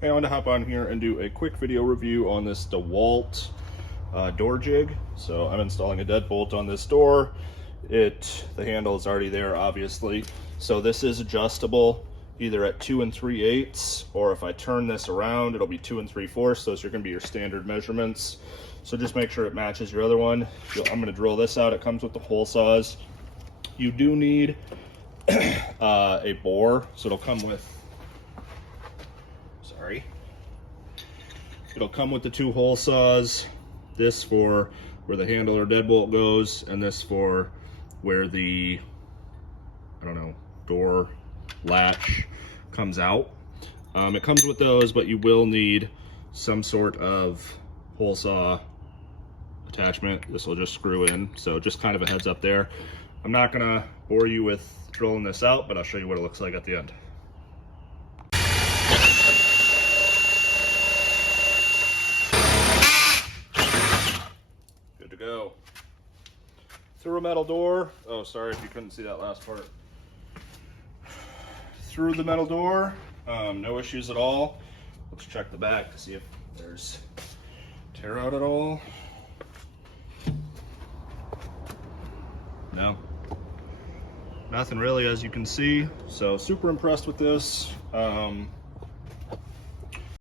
Hey, I want to hop on here and do a quick video review on this Dewalt door jig. So I'm installing a deadbolt on this door. The handle is already there, obviously. So this is adjustable either at 2 3/8, or if I turn this around, it'll be 2 3/4. Those are going to be your standard measurements. So just make sure it matches your other one. I'm going to drill this out. It comes with the hole saws. You do need a bore, so it'll come with, it'll come with the 2 hole saws, this for where the handle or deadbolt goes, and this for where the, door latch comes out. It comes with those, but you will need some sort of hole saw attachment. This will just screw in, so just kind of a heads up there. I'm not gonna bore you with drilling this out, but I'll show you what it looks like at the end. Good to go. Through a metal door. Oh, sorry if you couldn't see that last part. Through the metal door, no issues at all. Let's check the back to see if there's tear out at all. No, nothing really, as you can see. So super impressed with this.